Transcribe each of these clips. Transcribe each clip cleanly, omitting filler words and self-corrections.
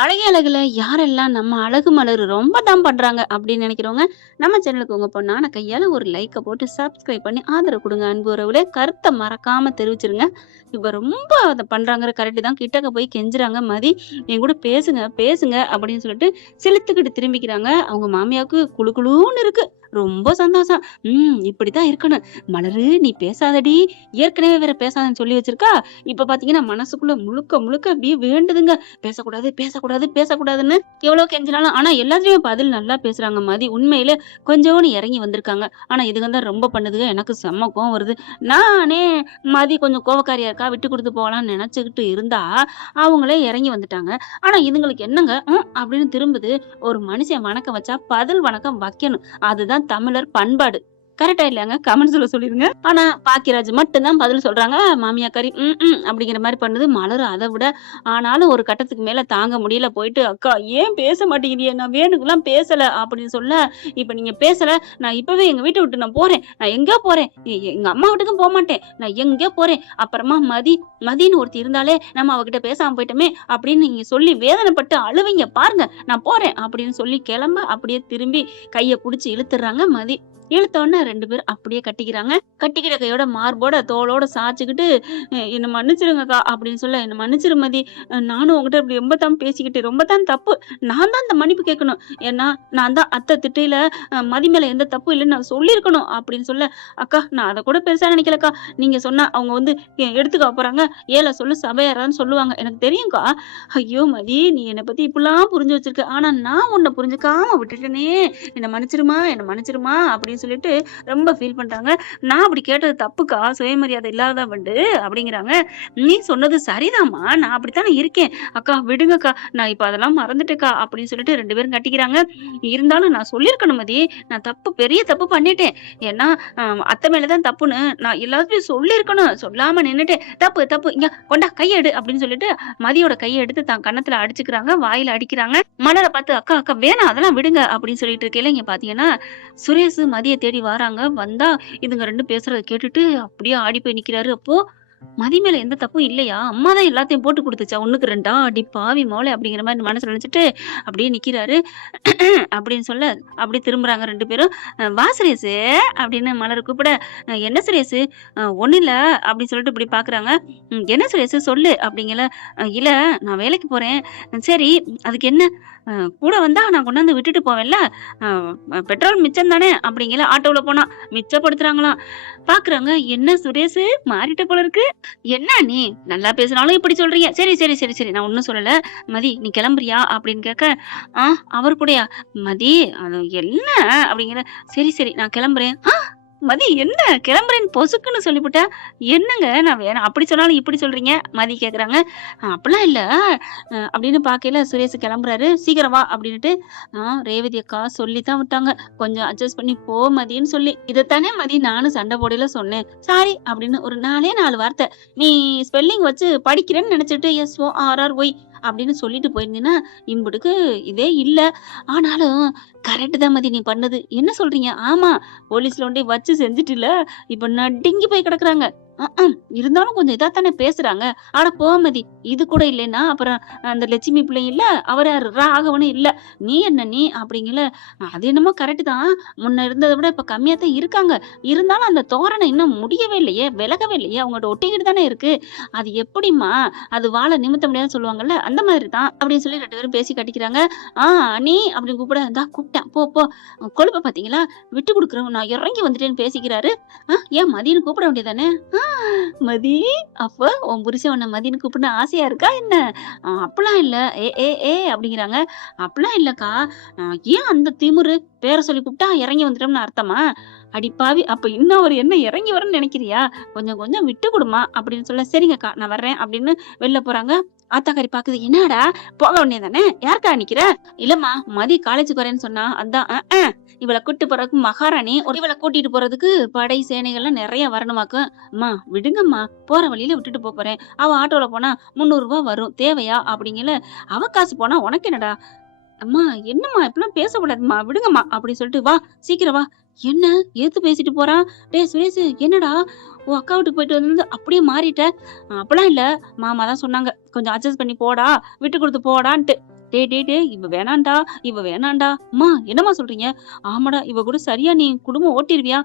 அழகே அழகுல யாரெல்லாம் நம்ம அழகு மலர் ரொம்ப தான் பண்றாங்க அப்படின்னு நினைக்கிறவங்க, நம்ம சேனலுக்கு உங்க பொண்ணான கையால ஒரு லைக்க போட்டு சப்ஸ்கிரைப் பண்ணி ஆதரவு கொடுங்க. அன்பு உறவுகளே, கருத்தை மறக்காம தெரிவிச்சிருங்க. இப்ப ரொம்ப அத பண்றாங்க, கரெக்ட் தான். கிட்டக்க போய் கெஞ்சுறாங்க, மதி என் கூட பேசுங்க பேசுங்க அப்படின்னு சொல்லிட்டு சிலுத்துக்கிட்டு திரும்பிக்கிறாங்க. அவங்க மாமியாவுக்கு குளு குளுன்னு இருக்கு. ரொம்ப சந்தோஷம். இப்படித்தான் இருக்கணும். மலரு நீ பேசாதடி, ஏற்கனவே வேற பேசாதன்னு சொல்லி வச்சிருக்கா. இப்ப பாத்தீங்கன்னா மனசுக்குள்ள முழுக்க முழுக்க அப்படியே வேண்டுதுங்க. பேசக்கூடாது பேசக்கூடாது பேசக்கூடாதுன்னு எவ்வளவு கெஞ்சினாலும், ஆனா எல்லாத்துலயுமே பதில் நல்லா பேசுறாங்க மதி. உண்மையிலே கொஞ்சோன்னு இறங்கி வந்திருக்காங்க. ஆனா இதுங்க தான் ரொம்ப பண்ணுதுங்க. எனக்கு செம்ம கோவம் வருது. நானே மதி கொஞ்சம் கோவக்காரியா இருக்கா, விட்டு கொடுத்து போகலாம்னு நினைச்சுக்கிட்டு இருந்தா அவங்களே இறங்கி வந்துட்டாங்க. ஆனா இதுங்களுக்கு என்னங்க அப்படின்னு திரும்புது. ஒரு மனுஷன் வணக்கம் வச்சா பதில் வணக்கம் வைக்கணும். அதுதான் தமிழர் பண்பாடு. கரெக்டா இல்லையாங்க? கமெண்ட்ஸ்ல சொல்லிருங்க. ஆனா பாக்கியராஜ் மட்டும்தான் பதில் சொல்றாங்க. மாமியாக்காரி அப்படிங்கிற மாதிரி பண்ணுது. மலர் அதை விட. ஆனாலும் ஒரு கட்டத்துக்கு மேல தாங்க முடியல. போயிட்டு அக்கா ஏன் பேச மாட்டேங்கிறீங்க, நான் வேணுங்கெல்லாம் பேசல அப்படின்னு சொல்ல, இப்ப நீங்க பேசல, நான் இப்பவே எங்க வீட்டை விட்டு நான் போறேன். நான் எங்க போறேன், எங்க அம்மா வீட்டுக்கும் போக மாட்டேன், நான் எங்க போறேன். அப்புறமா மதின்னு ஒருத்தி இருந்தாலே நம்ம அவகிட்ட பேசாம போயிட்டோமே அப்படின்னு நீங்க சொல்லி வேதனைப்பட்டு அழுவீங்க பாருங்க, நான் போறேன் அப்படின்னு சொல்லி கிளம்ப அப்படியே திரும்பி கைய புடிச்சு இழுத்துறாங்க மதி. இழுத்தோடனே 2 பேரும் அப்படியே கட்டிக்கிறாங்க. கட்டிக்கிற கையோட மார்போட தோளோட சாச்சுக்கிட்டு, என்ன மன்னிச்சிருங்கக்கா அப்படின்னு சொல்ல, என்ன மன்னிச்சிரு மதி, நானும் உங்ககிட்ட இப்படி ரொம்ப தான் பேசிக்கிட்டு, ரொம்ப தான் தப்பு, நான் தான் இந்த மன்னிப்பு கேட்கணும். ஏன்னா நான் தான் அத்தை திட்டையில மதி மேல எந்த தப்பு இல்லைன்னு நான் சொல்லியிருக்கணும் அப்படின்னு சொல்ல, அக்கா நான் அதை கூட பெருசா நினைக்கலக்கா, நீங்க சொன்னா அவங்க வந்து எடுத்துக்க போறாங்க, ஏல சொல்லு சபையாரான்னு சொல்லுவாங்க, எனக்கு தெரியும்க்கா. ஐயோ மதி, நீ என்னை பத்தி இப்படிலாம் புரிஞ்சு வச்சிருக்க, ஆனா நான் உன்னை புரிஞ்சுக்காம விட்டுட்டேனே, என்ன மன்னிச்சிருமா அப்படின்னு சொல்லிட்டு ரொம்ப ஃபீல் பண்றாங்க. நான் அப்படி கேட்டது தப்புக்கா, சுயமரியாதை இல்லாத வந்து அப்படிங்கிறாங்க. நீ சொன்னது சரிதாம்மா, நான் அப்படித்தானே இருக்கேன், அக்கா விடுங்கக்கா, நான் இப்ப அதெல்லாம் மறந்துட்டேக்கா அப்படின்னு சொல்லிட்டு 2 பேரும் கட்டிக்கிறாங்க. இருந்தாலும் நான் சொல்லியிருக்கணும் மதி, நான் பெரிய தப்பு பண்ணிட்டேன். ஏன்னா அத்தை மேலதான் தப்புன்னு நான் எல்லாத்தையும் சொல்லியிருக்கணும், சொல்லாம நின்னுட்டு தப்பு இங்க கொண்டா கையை எடு அப்படின்னு சொல்லிட்டு மதியோட கையை எடுத்து தான் கன்னத்துல அடிச்சுக்கிறாங்க, வாயில அடிக்கிறாங்க. மலரை பார்த்து அக்கா வேணாம் அதெல்லாம் விடுங்க அப்படின்னு சொல்லிட்டு இருக்கையில இங்க பாத்தீங்கன்னா சுரேஷ் மதிய தேடி வராங்க. வந்தா இதுங்க 2 பேசுறத கேட்டுட்டு அப்படியே ஆடி போய் நிக்கிறாரு. அப்போ மதி மேல எந்த தப்பும் இல்லையா, அம்மா தான் எல்லாத்தையும் போட்டு கொடுத்துச்சா, 1க்கு 2 அடி பாவி மோளை அப்படிங்கிற மாதிரி மனசுல நினைச்சிட்டு அப்படியே நிக்கிறாரு. அப்படின்னு சொல்ல அப்படியே திரும்புறாங்க 2 பேரும். வா சுரேஷு அப்படின்னு மலர் கூப்பிட, என்ன சுரேஷு, ஒன்னும் இல்ல அப்படின்னு சொல்லிட்டு இப்படி பாக்குறாங்க. என்ன சுரேஷு சொல்லு அப்படிங்கல. இல்ல நான் வேலைக்கு போறேன். சரி அதுக்கு என்ன, கூட வந்தா நான் கொண்டாந்து விட்டுட்டு போவேன்ல, பெட்ரோல் மிச்சம் தானே அப்படிங்கல. ஆட்டோல போனா மிச்சப்படுத்துறாங்களாம். பாக்குறாங்க, என்ன சுரேஷு மாறிட்ட போல இருக்கு, என்ன நீ நல்லா பேசினாலும் இப்படி சொல்றீங்க, சரி நான் ஒன்னும் சொல்லல, மதி நீ கிளம்புறியா அப்படின்னு கேட்க, அவர் கூடயா மதி, அது என்ன அப்படிங்கிற. சரி நான் கிளம்புறேன். மதி என்ன கிளம்புறேன்னு பொசுக்குன்னு சொல்லிவிட்டா, என்னங்க நான் வேணாம் அப்படி சொன்னாலும் இப்படி சொல்றீங்க மதி கேக்குறாங்க. அப்படிலாம் இல்ல அப்படின்னு பாக்கையில சுரேஷ் கிளம்புறாரு. சீக்கிரம் வா அப்படின்னுட்டு ரேவதி அக்கா சொல்லித்தான் விட்டாங்க, கொஞ்சம் அட்ஜஸ்ட் பண்ணி போ மதின்னு சொல்லி. இதைத்தானே மதி நானும் சண்டை போடையில சொன்னேன், சாரி அப்படின்னு ஒரு 4 வார்த்தை நீ ஸ்பெல்லிங் வச்சு படிக்கிறேன்னு நினைச்சிட்டு SORRY அப்படின்னு சொல்லிட்டு போயிருந்தீங்கன்னா இம்புடுக்கு இதே இல்ல. ஆனாலும் கரெக்ட் தான் மதி நீ பண்ணது. என்ன சொல்றீங்க, ஆமா போலீஸ்ல ஒண்டே வச்சு செஞ்சுட்டுல, இப்ப நடுங்கி போய் கிடக்குறாங்க. இருந்தாலும் கொஞ்சம் இதாத்தானே பேசுறாங்க. ஆனா போமதி இது கூட இல்லைன்னா அப்புறம் அந்த லட்சுமி பிள்ளை இல்ல, அவர் ராகவனும் இல்ல, நீ என்ன நீ அப்படிங்கல. அது என்னமோ கரெக்ட் தான், முன்ன இருந்ததை விட இப்ப கம்மியா தான் இருக்காங்க. இருந்தாலும் அந்த தோரணை இன்னும் முடியவே இல்லையே, விலகவே இல்லையே, அவங்கள்ட்ட ஒட்டிக்கிட்டு தானே இருக்கு. அது எப்படிமா, அது வாழை நிமித்த முடியாதுன்னு சொல்லுவாங்கல்ல, அந்த மாதிரி தான் அப்படின்னு சொல்லி 2 பேரும் பேசி கட்டிக்கிறாங்க. நீ அப்படின்னு கூப்பிட, இந்தா கூப்பிட்டேன் போ கொழுப்ப பாத்தீங்களா, விட்டு கொடுக்குறோம் நான் இறங்கி வந்துட்டேன்னு பேசிக்கிறாரு. ஏன் மதின்னு கூப்பிட வேண்டியதானே. மதி, அப்ப உன் புருஷன் உன்னை மதின்னு கூப்பிட ஆசையா இருக்கா என்ன? அப்படிலாம் இல்ல, ஏ அப்படிங்கிறாங்க. அப்படிலாம் இல்லக்கா, ஏன் அந்த திமிரு, பேரை சொல்லி கூப்பிட்டா இறங்கி வந்துட்டோம்னு அர்த்தமா? அடிப்பாவி, அப்ப இன்னும் அவர் என்ன இறங்கி வரன்னு நினைக்கிறியா, கொஞ்சம் விட்டு கொடுமா அப்படின்னு சொல்ல, சரிங்கக்கா நான் வர்றேன் அப்படின்னு வெளில போறாங்க. ஆத்தாக்காரி பாக்குது, என்னடா போக வேண்டியதானே, யாருக்கா நிக்கிற? இல்லம்மா மதி காலேஜுக்கு வரேன்னு சொன்னா, அதான் இவளை கூட்டிட்டு போறதுக்கு மகாராணி இவளை கூட்டிட்டு போறதுக்கு படை சேனைகள்லாம் நிறைய வரணுமாக்கும். அம்மா விடுங்கம்மா, போற வழியில விட்டுட்டு போறேன், அவ ஆட்டோல போனா 300 ரூபாய் வரும், தேவையா அப்படிங்கல. அவ காசு போனா உனக்கு என்னடா, அம்மா என்னம்மா இப்படிலாம் பேசக்கூடாதும்மா விடுங்கம்மா அப்படின்னு சொல்லிட்டு, வா சீக்கிரம் வா. என்ன ஏத்து பேசிட்டு போறான். டேய் சுரேஷ், என்னடா உன் அக்கா வீட்டுக்கு போயிட்டு வந்து அப்படியே மாறிட்ட? அப்பெல்லாம் இல்ல, மாமா தான் சொன்னாங்க கொஞ்சம் அட்ஜஸ்ட் பண்ணி போடா, விட்டு கொடுத்து போடான்ட்டு. டேய் டேய் டேய் இவ வேணான்டா, இவ வேணான்டா. அம்மா என்னம்மா சொல்றீங்க? ஆமாடா, இவ கூட சரியா நீ குடும்பம் ஓட்டிருவியா?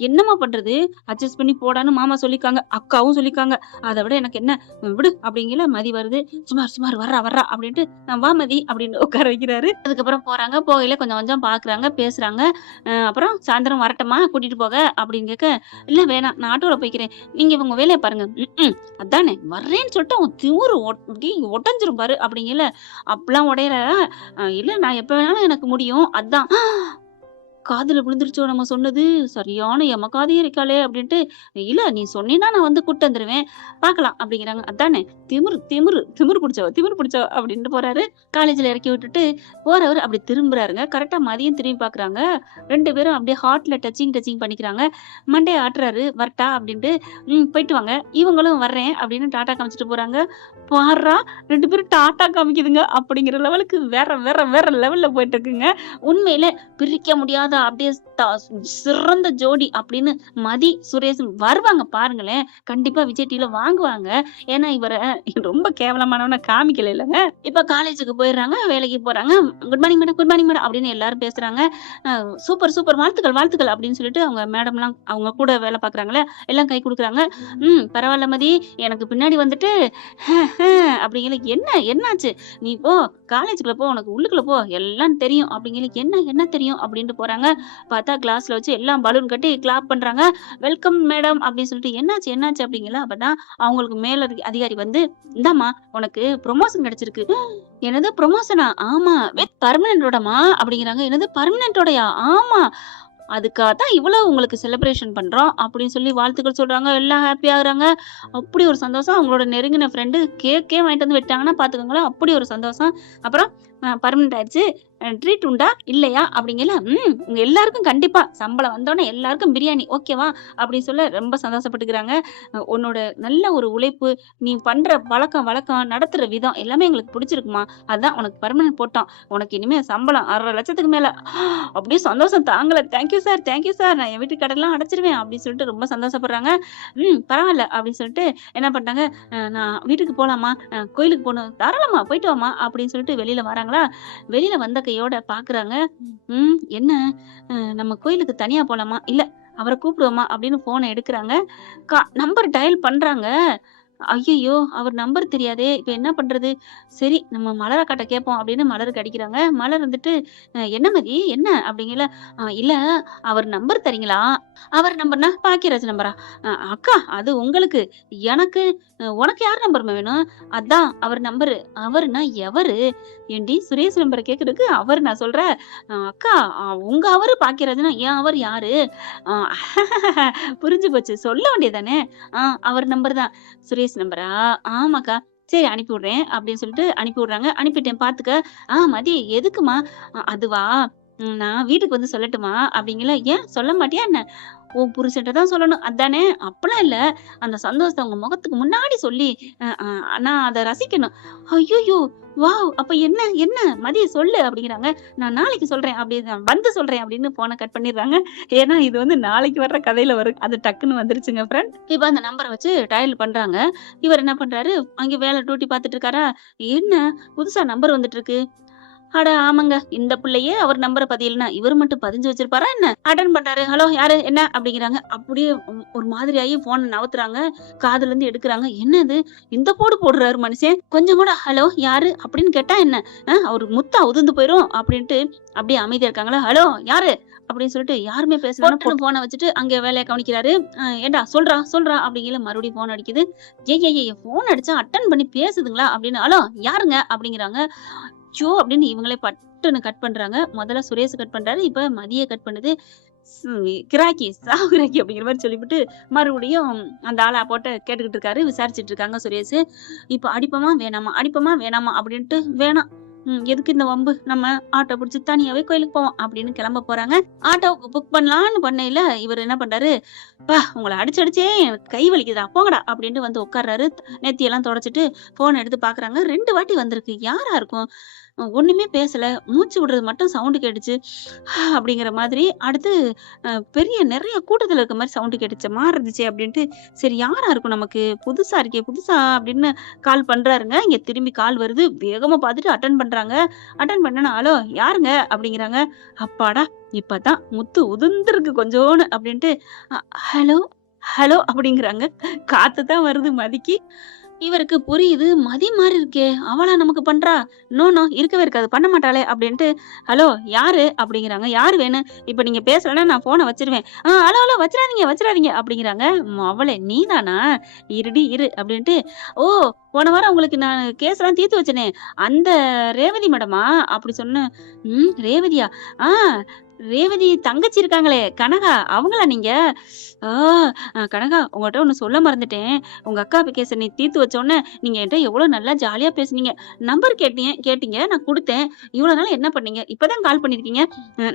என்னம்மா பண்றது? அட்ஜஸ்ட் பண்ணி போடான்னு மாமா சொல்லிருக்காங்க. அக்காவும் சொல்லிருக்காங்க. அத விட எனக்கு என்ன? விடு அப்படிங்கல மதி வருது. சுமார் சுமார் வர்றா வர்றா அப்படின்ட்டு, வா மதி அப்படின்னு உட்கார வைக்கிறாரு. அதுக்கப்புறம் போறாங்க. போகையில கொஞ்சம் கொஞ்சம் பாக்குறாங்க, பேசுறாங்க. அப்புறம் சாயந்தரம் வரட்டுமா கூட்டிட்டு போக அப்படின்னு கேட்க, இல்ல வேணாம் நான் ஆட்டோல போய்க்கிறேன். நீங்க உங்க வேலைய பாருங்க. அதானே வர்றேன்னு சொல்லிட்டு அவன் திமிரு ஒட்டஞ்சிரும் பாரு அப்படிங்கல. அப்பலாம் உடையற இல்ல நான் எப்ப வேணாலும் எனக்கு முடியும். அதான் காதுல விழுந்துருச்சோ நம்ம சொன்னது. சரியான எமக்காதே இருக்காளே அப்படின்ட்டு, இல்ல நீ சொன்னீன்னா நான் வந்து கூட்டு வந்துருவேன். பார்க்கலாம் அப்படிங்கிறாங்க. அதானே திமிரு திமிரு திமிரு பிடிச்சவ திமிரு பிடிச்சவ அப்படின்ட்டு போறாரு. காலேஜ்ல இறக்கி விட்டுட்டு போறவரு அப்படி திரும்புறாருங்க. கரெக்ட்டா மதியம் திரும்பி பார்க்குறாங்க. 2 பேரும் அப்படியே ஹார்ட்ல டச்சிங் பண்ணிக்கிறாங்க. மண்டைய ஆட்டுறாரு. வரட்டா அப்படின்ட்டு, போயிட்டு வாங்க. இவங்களும் வர்றேன் அப்படின்னு டாட்டா காமிச்சுட்டு போறாங்க. பார்றா 2 பேரும் டாட்டா காமிக்குதுங்க அப்படிங்கிற லெவலுக்கு வேற வேற வேற லெவல்ல போயிட்டு இருக்குங்க. உண்மையிலே பிரிக்க முடியாத அப்படியே சிறந்த ஜோடி அப்படின்னு மதி சுரேஷ் வருவாங்க பாருங்களேன். கண்டிப்பா விஜய் டிவில வாங்குவாங்க. ஏன்னா இவரை ரொம்ப கேவலமானவன காமிக்கல இல்லைங்க. இப்ப காலேஜுக்கு போயிடுறாங்க, வேலைக்கு போறாங்க. Good morning madam, good morning madam அப்படின்னு எல்லாரும் பேசுறாங்க. சூப்பர் சூப்பர் வாழ்த்துக்கள் வாழ்த்துக்கள் அப்படின்னு சொல்லிட்டு அவங்க மேடம்லாம் அவங்க கூட வேலை பார்க்குறாங்களே எல்லாம் கை கொடுக்குறாங்க. பரவாயில்ல மதி, எனக்கு பின்னாடி வந்துட்டு அப்படிங்கிற என்ன என்னாச்சு? நீ போ காலேஜுக்குள்ள போ, உனக்கு உள்ளுக்குள்ள போ, எல்லாம் தெரியும் அப்படிங்கிற என்ன தெரியும் அப்படின்ட்டு போறாங்க. பார்த்தா கிளாஸ்ல வச்சு எல்லாம் பலூன் கட்டி கிளாப் பண்றாங்க. வெல்கம் மேடம் அப்படின்னு சொல்லிட்டு என்னாச்சு அப்படிங்கல. அப்பதான் அவங்களுக்கு மேல அதிகாரி வந்து, இந்தாம்மா உனக்கு ப்ரொமோஷன் கிடைச்சிருக்கு. என்னது ப்ரொமோஷனா? ஆமா வித் பர்மனன்டோடமா அப்படிங்கிறாங்க. என்னது பர்மனன்டோடயா? ஆமா அதுக்காகத்தான் இவ்வளவு உங்களுக்கு செலிப்ரேஷன் பண்றோம் அப்படின்னு சொல்லி வாழ்த்துக்கள் சொல்றாங்க. எல்லாம் ஹாப்பி ஆகுறாங்க. அப்படி ஒரு சந்தோஷம். அவங்களோட நெருங்கின ஃப்ரெண்டு கேக்கே வாங்கிட்டு வந்து விட்டாங்கன்னா பாத்துக்கோங்களேன். அப்படி ஒரு சந்தோஷம். அப்புறம் பர்மனன்ட் ஆயிடுச்சு. ட்ரீட் உண்டா இல்லையா அப்படிங்கல. உங்க எல்லாருக்கும் கண்டிப்பா சம்பளம் வந்தோடனே எல்லாருக்கும் பிரியாணி ஓகேவா அப்படின்னு சொல்ல ரொம்ப சந்தோஷப்பட்டுக்கிறாங்க. உன்னோட நல்ல ஒரு உழைப்பு, நீ பண்ற பழக்கம் வழக்கம் நடத்துற விதம் எல்லாமே எங்களுக்கு பிடிச்சிருக்குமா. அதான் உனக்கு பர்மனன்ட் போட்டோம். உனக்கு இனிமே சம்பளம் 1.5 லட்சத்துக்கு மேல. அப்படியே சந்தோஷம் தாங்கல. தேங்க்யூ சார் நான் என் வீட்டு கடையெல்லாம் அடைச்சிருவேன் அப்படின்னு சொல்லிட்டு ரொம்ப சந்தோஷப்படுறாங்க. பரவாயில்ல அப்படின்னு சொல்லிட்டு என்ன பண்ணாங்க, நான் வீட்டுக்கு போலாமா, கோயிலுக்கு போகணும், தாராளமா போயிட்டு வாமா அப்படின்னு சொல்லிட்டு வெளியில வராங்களா. வெளியில வந்த கையோட பாக்குறாங்க. என்ன நம்ம கோயிலுக்கு தனியா போலாமா, இல்ல அவரை கூப்பிடுவோமா அப்படின்னு போனை எடுக்கிறாங்க. நம்பர் டயல் பண்றாங்க. ஐயையோ! அவர் நம்பர் தெரியாதே! இப்ப என்ன பண்றது? சரி நம்ம மலர் அக்காட்ட கேட்போம் அப்படின்னு மலருக்கு அடிக்கிறாங்க. மலர் வந்துட்டு, என்ன மதி என்ன?" அப்படிங்கல. இல்ல அவர் நம்பர் தரீங்களா?" அவர் நம்பர்னா பாக்கியராஜ் நம்பரா? அக்கா அது உங்களுக்கு. எனக்கு உனக்கு யார் நம்பர்மா வேணும்? அதான் அவர் நம்பரு. அவருன்னா எவரு? ஏன்டி சுரேஷ் நம்பர கேட்கறதுக்கு அவர் நான் சொல்றேன். அக்கா உங்க அவரு பாக்கியராஜ்னா என் அவர் யாரு? அ புரிஞ்சு போச்சு. சொல்ல வேண்டியது தானே! அவர் நம்பர் தான். சுரேஷ் நம்பரா? ஆமாக்கா. சரி அனுப்பி விடுறேன் அப்படின்னு சொல்லிட்டு அனுப்பி விடுறாங்க. அனுப்பிட்டேன் பார்த்துக்க. மதி எதுக்குமா? அதுவா? நான் வீட்டுக்கு வந்து சொல்லட்டுமா? அப்படிங்கல. ஏன் சொல்ல மாட்டியா என்ன? உன் புருஷன்ட்ட தான் சொல்லணும். அதானே? அப்பலாம் இல்ல. அந்த சந்தோஷத்த உங்க முகத்துக்கு முன்னாடி சொல்லி அ அ நான் அத ரசிக்கணும். ஐய்யய்யோ! வாவ்! அப்ப என்ன என்ன? மதி சொல்லு அப்படிங்கிறாங்க. நான் நாளைக்கு சொல்றேன் நான் வந்து சொல்றேன் அப்படின்னு ஃபோன கட் பண்ணிடுறாங்க. ஏன்னா இது வந்து நாளைக்கு வர்ற கதையில வரும். அது டக்குன்னு வந்துருச்சுங்க ஃப்ரெண்ட். இப்ப அந்த நம்பர வச்சு டயல் பண்றாங்க. இவர் என்ன பண்றாரு, அங்க வேலை டியூட்டி பார்த்துட்டு இருக்காரா? என்ன புதுசா நம்பர் வந்துட்டு இருக்கு. அட ஆமாங்க. இந்த புள்ளையே அவர் நம்பர பதியலன்னா, இவரு மட்டும் பதிஞ்சு வச்சிருப்பாரா என்ன? அட்டெண்ட் பண்றாரு. ஹலோ யாரு? என்ன? அப்படிங்கிறாங்க. அப்படியே ஒரு மாதிரியாயி ஃபோன நவுத்துறாங்க. காதுல இருந்து எடுக்குறாங்க. என்னது? இந்த போடு போடுறாரு மனுஷன். கொஞ்சம் கூட ஹலோ யாரு? அப்படின்னு கேட்டா என்ன? அவரு முத்தா உதிர்ந்து போயிரும் அப்படின்ட்டு அப்படியே அமைதியா இருக்காங்களா? ஹலோ யாரு? அப்படின்னு சொல்லிட்டு யாருமே பேசலன்னு ஃபோன வச்சுட்டு அங்க வேலைய கவனிக்கிறாரு. ஏன்டா சொல்றா அப்படிங்கல மறுபடியும் ஃபோன் அடிக்குது. ஏய் ஃபோன் அடிச்சா அட்டெண்ட் பண்ணி பேசுதுங்களா? அப்படின்னு ஹலோ யாருங்க? அப்படிங்கிறாங்க. அச்சோ! அப்படின்னு இவங்களே பட்டுன்னு கட் பண்றாங்க. முதல்ல சுரேஷ் கட் பண்றாரு. இப்ப மதிய கட் பண்ணுது. கிராக்கி, சாவு கிராக்கி அப்படிங்கிற மாரி சொல்லிப்புட்டு, மறுபடியும் அந்த ஆள போட்டு கேட்டுக்கிட்டு இருக்காரு. விசாரிச்சுட்டு இருக்காங்க சுரேஷ். இப்ப அடிப்போமா வேணாமா அப்படின்ட்டு, வேணாம். எதுக்கு இந்த வம்பு? நம்ம ஆட்டோ புடிச்சு தனியாவே கோயிலுக்கு போவோம் அப்படின்னு கிளம்ப போறாங்க. ஆட்டோவுக்கு புக் பண்ணலான்னு பண்ணையில இவர் என்ன பண்றாரு, உங்கள அடிச்சே எனக்கு கை வலிக்குதுடா போங்கடா அப்படின்ட்டு வந்து உட்கார்றாரு. நெத்தியெல்லாம் தொடச்சிட்டு போன் எடுத்து பாக்குறாங்க. 2 வாட்டி வந்திருக்கு. யாரா இருக்கும்? ஒண்ணுமே பேசல. மூச்சு விடுறது மட்டும் சவுண்ட் கேட்டுச்சு. அப்படிங்கிற மாதிரி. அடுத்து பெரிய நெறைய கூட்டத்துல இருக்க மாரி சவுண்ட் கேட்டுச்சு. இருந்துச்சு அப்படின்ட்டு, சரி யாரா இருக்கும் நமக்கு? புதுசா இருக்கே புதுசா அப்படின்னு கால் பண்றாருங்க. இங்க திரும்பி கால் வருது. வேகமா பார்த்துட்டு அட்டெண்ட் பண்றாரு. பண்றாங்க. அட்டெண்ட் பண்ணனா, "ஹலோ யாருங்க?" அப்படிங்கிறாங்க. அப்பாடா! இப்பதான் முத்து உதிர்ந்திருக்கு கொஞ்சோன்னு அப்படின்ட்டு, "அ ஹலோ, ஹலோ" அப்படிங்கிறாங்க. காத்து தான் வருது மதிக்கு. இவருக்கு புரியுது. மதி மாரி இருக்கே! அவளா நமக்கு பண்றா? நோ, நோ இருக்கவே இருக்காது. பண்ண மாட்டாளே! அப்டின்ட்டு, "ஹலோ யாரு?" அப்டிங்கிறாங்க. "யாரு வேணும்? இப்ப நீங்க பேசலன்னா நான் ஃபோன வச்சுருவேன்." Hello, hello வச்சுறாதீங்க, வச்சுறாதீங்க." அப்டிங்கிறாங்க. "மவளே நீதானா? இருடி இரு." அப்டின்ட்டு, "ஓ! போன வாரம் உங்களுக்கு நான் கேஸ்லாம் தீர்த்து வச்சேனே, அந்த ரேவதி மேடமா?" அப்டி சொன்னேன். "ம் ரேவதியா? ஆ ரேவதி தங்கச்சி இருக்காங்களே! கனகா அவங்களா நீங்க? ஆ கனகா உங்கட்ட ஒண்ணு சொல்ல மறந்துட்டேன். உங்க அக்கா கேஸ நீ தீர்த்து வச்சோனே, நீங்க என்ட்ட எவ்வளோ நல்லா ஜாலியா பேசுனீங்க. நம்பர் கேட்டீங்க. நான் குடுத்தேன். இவ்வளோ நாள் என்ன பண்ணீங்க? இப்ப தான் கால் பண்ணியிருக்கீங்க.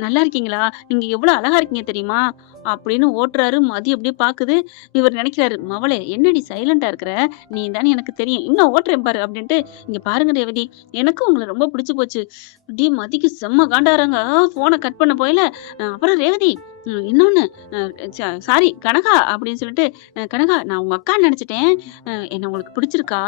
நல்லா இருக்கீங்களா? நீங்க எவ்வளோ அழகா இருக்கீங்க தெரியுமா?" அப்படின்னு ஓட்டுறாரு. மதி அப்படியே பாக்குது. இவர் நெனைக்கிறாரு, "மவளே என்னடி சைலன்ட்டா இருக்கிற? நீ தானே எனக்கு தெரியும். இன்னும் ஓட்டுறேன் பாரு" அப்படின்ட்டு, "இங்க பாருங்க ரேவதி, எனக்கும் உங்கள ரொம்ப புடிச்சு போச்சு." அப்படியே மதிக்கு செம்ம காண்டாறாங்க. ஃபோன கட் பண்ண போயல, அப்புறம் ரேவதி இன்னொன்னு அ சாரி கனகா அப்படின்னு சொல்லிட்டு, கனகா நான் உங்க அக்கான்னு நெனச்சுட்டேன். என்ன உங்களுக்கு பிடிச்சிருக்கா?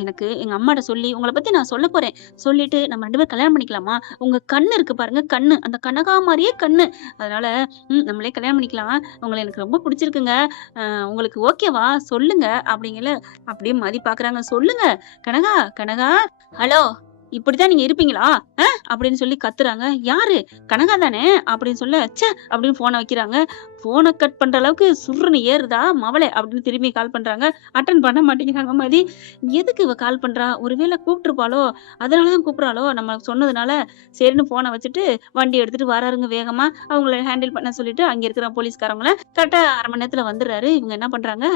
எனக்கு எங்க அம்மாட்ட சொல்லி உங்கள பத்தி நான் சொல்லப் போறேன். சொல்லிட்டு நம்ம 2 பேரும் கல்யாணம் பண்ணிக்கலாமா? உங்க கண்ணு இருக்கு பாருங்க, கண்ணு. அந்த கனகா மாரியே கண்ணு. அதனால நம்மளே கல்யாணம் பண்ணிக்கலாம். உங்கள எனக்கு ரொம்ப பிடிச்சிருக்குங்க. உங்களுக்கு ஓகேவா? சொல்லுங்க." அப்படிங்கல அப்படியே மதி பாக்குறாங்க. "சொல்லுங்க கனகா, கனகா. ஹலோ! இப்படித்தான் நீங்க இருப்பீங்களா? அப்படின்னு சொல்லி கத்துறாங்க. "யாரு? கனகா தானே?" அப்படின்னு சொல்ல, ச்சே! அப்படின்னு ஃபோன வைக்கிறாங்க. ஃபோன கட் பண்ற அளவுக்கு சுர்ருன்னு ஏறுதா, மவளே! அப்படின்னு திரும்பி கால் பண்றாங்க. அட்டெண்ட் பண்ண மாட்டேங்கிறாங்க மதி. எதுக்கு இவ கால் பண்றா? ஒருவேள கூப்ட்டுருப்பாளோ? அதனால தான் கூப்பிடுறாளோ? நம்ம சொன்னதுனால, சரின்னு ஃபோன வச்சுட்டு வண்டி எடுத்துட்டு வராருங்க வேகமா. அவங்கள ஹேண்டில் பண்ண சொல்லிட்டு, அங்க இருக்கிற போலீஸ்காரவங்கள கரெக்ட்டா 1/2 மணி நேரத்துல வந்துர்றாரு. இவங்க என்ன பண்றாங்க,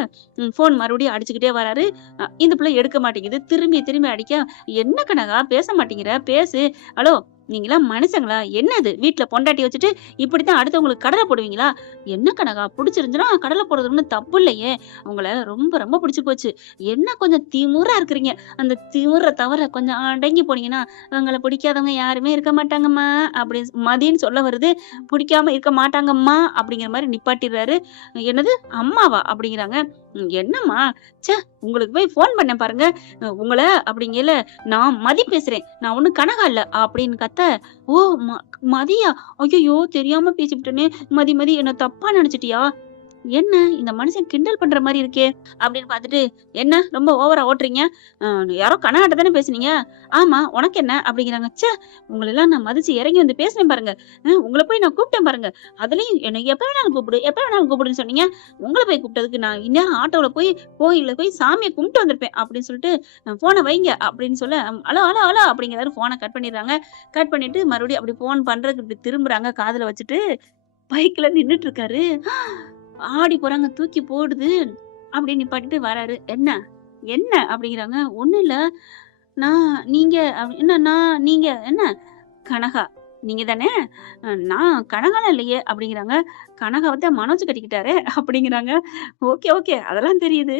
ஃபோன் மறுபடியும் அடிச்சுக்கிட்டே வராரு. இந்த பிள்ளை எடுக்க மாட்டேங்குது. திரும்பி திரும்பி அடிக்க, "என்ன கனகா பேச மாட்டேங்கிற? பேசு. ஹலோ! நீங்கலாம் மனுஷங்களா? என்னது? வீட்ல பொண்டாட்டி வச்சுட்டு இப்படித்தான் அடுத்தவங்களுக்கு கடல போடுவீங்களா? என்ன கனகா புடிச்சிருந்துச்சுன்னா கடல போடுறது ஒண்ணும் தப்பு இல்லையே! உங்கள ரொம்ப ரொம்ப புடிச்சு போச்சு. என்ன கொஞ்சம் திமிரா இருக்கிறீங்க. அந்த திமிர தவிர கொஞ்சம் அடங்கி போனீங்கன்னா, உங்கள பிடிக்காதவங்க யாருமே இருக்க மாட்டாங்கம்மா" அப்படின்னு மதின்னு சொல்ல வருது. "பிடிக்காம இருக்க மாட்டாங்கம்மா" அப்படிங்கிற மாரி நிப்பாட்டிர்றாரு. "என்னது அம்மாவா?" அப்படிங்கிறாங்க. என்னம்மா? ச்சே! உங்களுக்கு போய் ஃபோன் பண்ணேன் பாருங்க. உங்கள அப்படிங்கையில, "நான் மதி பேசுறேன். நான் ஒண்ணும் கனகா இல்ல" அப்படின்னு கத்த, "ஓ! மதியா? ஐயய்யோ! தெரியாம பேசிப்புட்டேனே! மதி மதி என்ன தப்பா நெனச்சுட்டியா? என்ன இந்த மனுஷன் கிண்டல் பண்ற மாரி இருக்கே!" அப்படின்னு பார்த்துட்டு, "என்ன ரொம்ப ஓவரா ஓட்டுறீங்க? அ யாரோ கனகாட்ட தானே பேசுனீங்க?" "ஆமா. உனக்கு என்ன?" அப்படிங்கிறாங்க. ச்சே! உங்களலாம் நான் மதிச்சு இறங்கி வந்து பேசினேன் பாருங்க. உங்கள போய் நான் கூப்பிட்டேன் பாருங்க. அதுலயும் என்ன எப்ப வேணாலும் கூப்பிடு, எப்ப வேணாலும் கூப்பிடுன்னு சொன்னீங்க. உங்கள போய் கூப்பிட்டதுக்கு நான் இந்நேரம் ஆட்டோல போய் கோயில்ல போய் சாமிய கும்பிட்டு வந்திருப்பேன்." அப்படின்னு சொல்லிட்டு, "ஃபோன வைங்க" அப்படின்னு சொல்ல, "ஹலோ, ஹலோ, ஹலோ" அப்படிங்கிறாரு. ஃபோன கட் பண்ணிடுறாங்க. கட் பண்ணிட்டு மறுபடியும் அப்படி ஃபோன் பண்றதுக்கு இப்படி திரும்புறாங்க காதுல வச்சுட்டு, பைக்ல நின்னுட்டு இருக்காரு. ஆடி போறாங்க. தூக்கி போடுது. அப்படியே நிப்பாட்டிட்டு வராரு. "என்ன? என்ன?" அப்படிங்கிறாங்க. "ஒண்ணும் இல்ல. நீங்க" "என்ன நீங்க என்ன?" "கனகா. நீங்க தானே?" நான் கனகாலாம் இல்லையே" அப்படிங்கிறாங்க. "கனகாவ தான் மனோஜ் கட்டிக்கிட்டாரே" அப்படிங்கிறாங்க. "Okay, okay. அதெல்லாம் தெரியுது.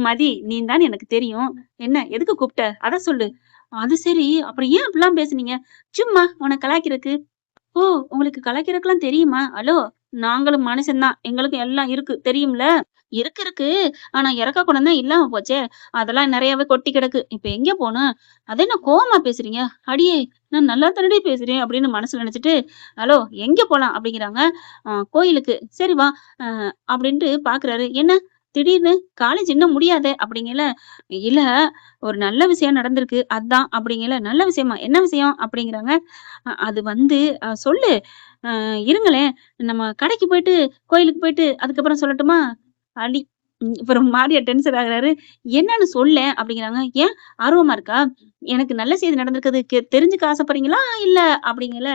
மதி நீ தான்னு எனக்கு தெரியும். என்ன எதுக்கு கூப்பிட்ட? அத சொல்லு." "அது சரி. அப்புறம் ஏன் அப்படிலாம் பேசுனீங்க?" "சும்மா உன்ன கலாய்க்கிறதுக்கு." "ஓ! உங்களுக்கு கலாய்க்கிறதுக்கெல்லாம் தெரியுமா? ஹலோ! நாங்களும் மனுஷன் தான். எங்களுக்கும் எல்லாம் இருக்கு. தெரியும்ல?" இருக்கு. ஆனா இறக்க குணம் தான் இல்லாம போச்சே! அதெல்லாம் நெறையாவே கொட்டி கிடக்கு. இப்ப எங்க போணும்? அது என்ன கோவமா பேசுறீங்க? அடியே! நான் நல்லா தானடி பேசுறேன் அப்படின்னு மனசுல நெனச்சுட்டு, ஹலோ எங்க போலாம்? அப்படிங்கிறாங்க. கோயிலுக்கு. சரி வா. அ அப்படின்ட்டு பாக்குறாரு. என்ன திடீர்னு காலேஜ் இன்னும் முடியாதே! அப்படிங்கல, இல்ல ஒரு நல்ல விஷயம் நடந்திருக்கு. அதான் அப்படிங்கல, நல்ல விஷயமா? என்ன விஷயம்? அப்படிங்கிறாங்க. அது வந்து சொல்லு. இருங்களேன். நம்ம கடைக்கு போயிட்டு, கோயிலுக்கு போயிட்டு அதுக்கப்புறம் சொல்லட்டுமா? அடி அப்புறம் மாரியா டென்ஷன் ஆகுறாரு. "என்னன்னு சொல்லேன்" அப்படிங்கிறாங்க. "ஏன் ஆர்வமா இருக்கா? எனக்கு நல்ல செய்தி நடந்திருக்குது தெரிஞ்சுக்க ஆசைப்படுறீங்களா? இல்ல" அப்படிங்கல.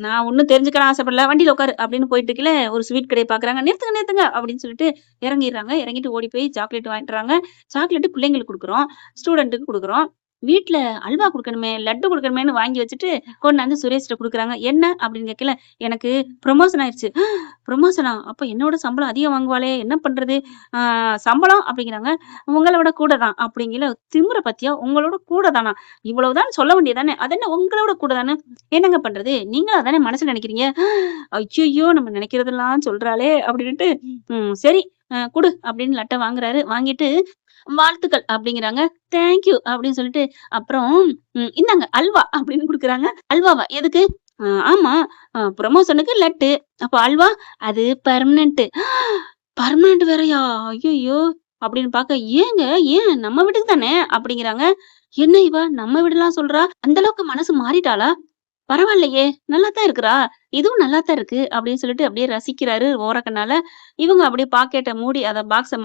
நான் ஒண்ணும் தெரிஞ்சுக்கலாம் ஆசைப்படல. வண்டியில உட்காரு" அப்படின்னு போயிட்டு இருக்கையில ஒரு ஸ்வீட் கடைய பார்க்குறாங்க. "நிறுத்துங்க, நிறுத்துங்க" அப்படின்னு சொல்லிட்டு இறங்கிர்றாங்க. இறங்கிட்டு ஓடி போய் சாக்லேட் வாங்கிட்டு வராங்க. சாக்லேட் பிள்ளைங்களுக்கு குடுக்குறோம். ஸ்டூடண்ட்டுக்கு குடுக்குறோம். வீட்ல அல்வா குடுக்கணுமே, லட்டு குடுக்கணுமேன்னு வாங்கி வச்சுட்டு, கொண்டாந்து சுரேஷ்ட்ட குடுக்குறாங்க. "என்ன?" அப்படின்னு கேட்கல. "எனக்கு ப்ரமோஷன் ஆயிருச்சு." "ப்ரமோஷனா? அப்ப என்னோட சம்பளம் அதிகம் வாங்குவாளே! என்ன பண்றது?" "ஆ சம்பளம்" அப்படிங்கிறாங்க. "உங்கள விட கூட தான்." அப்படிங்கையில, "திமிர பாத்தியா? உங்களோட கூட தானா? இவ்வளவுதான் சொல்ல வேண்டியது தானே! அது என்ன உங்களோட கூட தானே! என்னங்க பண்றது? நீங்களும் அதானே மனசுல நெனைக்கிறீங்க?" "ஐய்யய்யோ! நம்ம நெனைக்கிறதெல்லாம் சொல்றாளே!" அப்படின்ட்டு, சரி குடு அப்படின்னு லட்ட வாங்குறாரு. வாங்கிட்டு வாழ்த்துக்கள் அப்படிங்கிறாங்க. தேங்க் யூ அப்படின்னு சொல்லிட்டு, அப்புறம் இந்தாங்க அல்வா அப்படின்னு குடுக்குறாங்க. அல்வாவா? எதுக்கு? ஆமா ப்ரமோஷனுக்கு லட்டு. அப்ப அல்வா? அது பெர்மனன்ட். பெர்மனன்ட் வேறயா? ஐய்யய்யோ! அப்படின்னு பாக்க, ஏங்க ஏன்? நம்ம வீட்டுக்கு தானே அப்படிங்கிறாங்க. என்ன இவ நம்ம வீடுலாம் சொல்றா? அந்த அளவுக்கு மனசு மாறிட்டாளா? பரவாயில்லையே! நல்லா தான் இருக்கிறா. இதுவும் நல்லா தான் இருக்கு. அப்படின்னு சொல்லிட்டு அப்படியே ரசிக்கிறாரு ஓரக்கண்ணால. இவங்க அப்படியே பாக்கெட்ட மூடி அத பாக்ஸ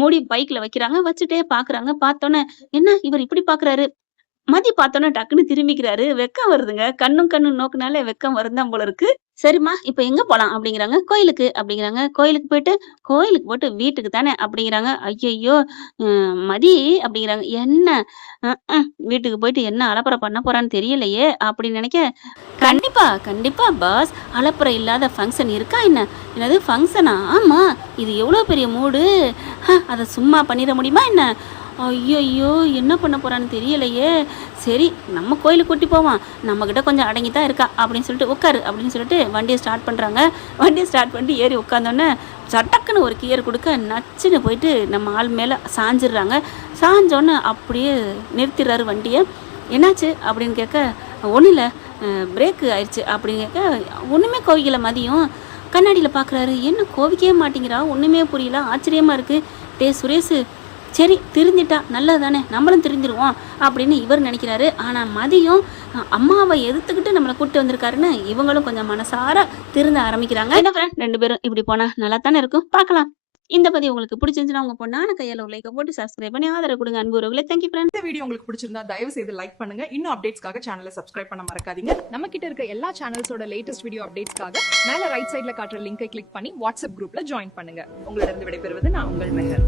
மூடி பைக்ல வைக்கிறாங்க. வச்சுட்டே பாக்குறாங்க. பார்த்தோனே, என்ன இவர் இப்படி பாக்குறாரு? மதி பார்த்தோனே டக்குன்னு திரும்பிக்கிறாரு. வெட்கம் வருதுங்க. கண்ணும் நோக்குனாலே வெட்கம் வரும் தான் போல இருக்கு. "சரிம்மா, இப்ப எங்க போலாம்?" அப்படிங்கிறாங்க. "கோயிலுக்கு" அப்படிங்கிறாங்க. கோயிலுக்கு போயிட்டு வீட்டுக்கு தானே" அப்படிங்கிறாங்க. ஐயய்யோ! மதி அப்படிங்கிறாங்க. "என்ன? வீட்டுக்கு போயிட்டு என்ன அலப்பற பண்ண போறான்னு தெரியலையே" அப்படின்னு நெனைக்க, கண்டிப்பா பாஸ். அலப்பற இல்லாத ஃபங்ஷன் இருக்கா என்ன? என்னது ஃபங்ஷனா? ஆமா. இது எவ்வளோ பெரிய மூடு. அத சும்மா பண்ணிற முடியுமா என்ன? ஐய்யய்யோ! என்ன பண்ண போறான்னு தெரியலையே! சரி, நம்ம கோயிலுக்கு கூட்டி போவோம். நம்மகிட்ட கொஞ்சம் அடங்கி தான் இருக்கா அப்படின்னு சொல்லிட்டு, உட்காரு அப்படின்னு சொல்லிட்டு வண்டிய ஸ்டார்ட் பண்றாங்க. வண்டிய ஸ்டார்ட் பண்ணிட்டு ஏறி உட்காந்தோனே, சட்டக்குன்னு ஒரு கியர் குடுக்க, நச்சுன்னு போயிட்டு நம்ம ஆள் மேல சாஞ்சிடுறாங்க. சாஞ்சோனே அப்படியே நிறுத்திடுறாரு வண்டிய. என்னாச்சு அப்படின்னு கேட்க, ஒண்ணும் இல்ல பிரேக் ஆயிடுச்சு அப்படின்னு கேட்க, ஒண்ணுமே கோவிக்கல மதியும். கண்ணாடியில பார்க்குறாரு. என்ன கோவிக்கவே மாட்டேங்கிறா? ஒண்ணுமே புரியல. ஆச்சரியமா இருக்கு. டேய் சுரேஷு, சரி திருந்திட்டா நல்லது தானே, நம்மளும் திருந்திருவோம் அப்படின்னு இவர் நினைக்கிறாரு. ஆனா மதியும் அம்மாவை எதிர்த்துக்கிட்டு நம்மளை கூட்டு வந்திருக்காருன்னு இவங்களும் கொஞ்சம் மனசார திருந்த ஆரம்பிக்கிறாங்க. என்ன ஃப்ரெண்ட், 2 பேரும் இப்படி போனா நல்லா தானே இருக்கும். பார்க்கலாம். இந்த பதிவு உங்களுக்கு பிடிச்சிருந்துச்சுன்னா உங்க பொண்ணான கையால ஒரு லைக்கை போட்டு சப்ஸ்கிரைப் பண்ணி ஆதரவு கொடுங்க அன்பு உறவுகளே. Thank you friend. இந்த வீடியோ உங்களுக்கு பிடிச்சிருந்தா தயவு செய்து லைக் பண்ணுங்க. இன்னும் அப்டேட்ஸ்க்காக சேனலை சப்ஸ்கிரைப் பண்ண மறக்காதீங்க. நம்ம கிட்ட இருக்க எல்லா சேனல்ஸோட லேட்டஸ்ட் வீடியோ அப்டேட்ஸ்க்காக மேல ரைட் சைடுல காட்டுற லிங்கை கிளிக் பண்ணி வாட்ஸ்அப் குரூப்ல ஜாயின் பண்ணுங்க. உங்களிடம் விடைபெறுவது நான் உங்கள் மெஹர்.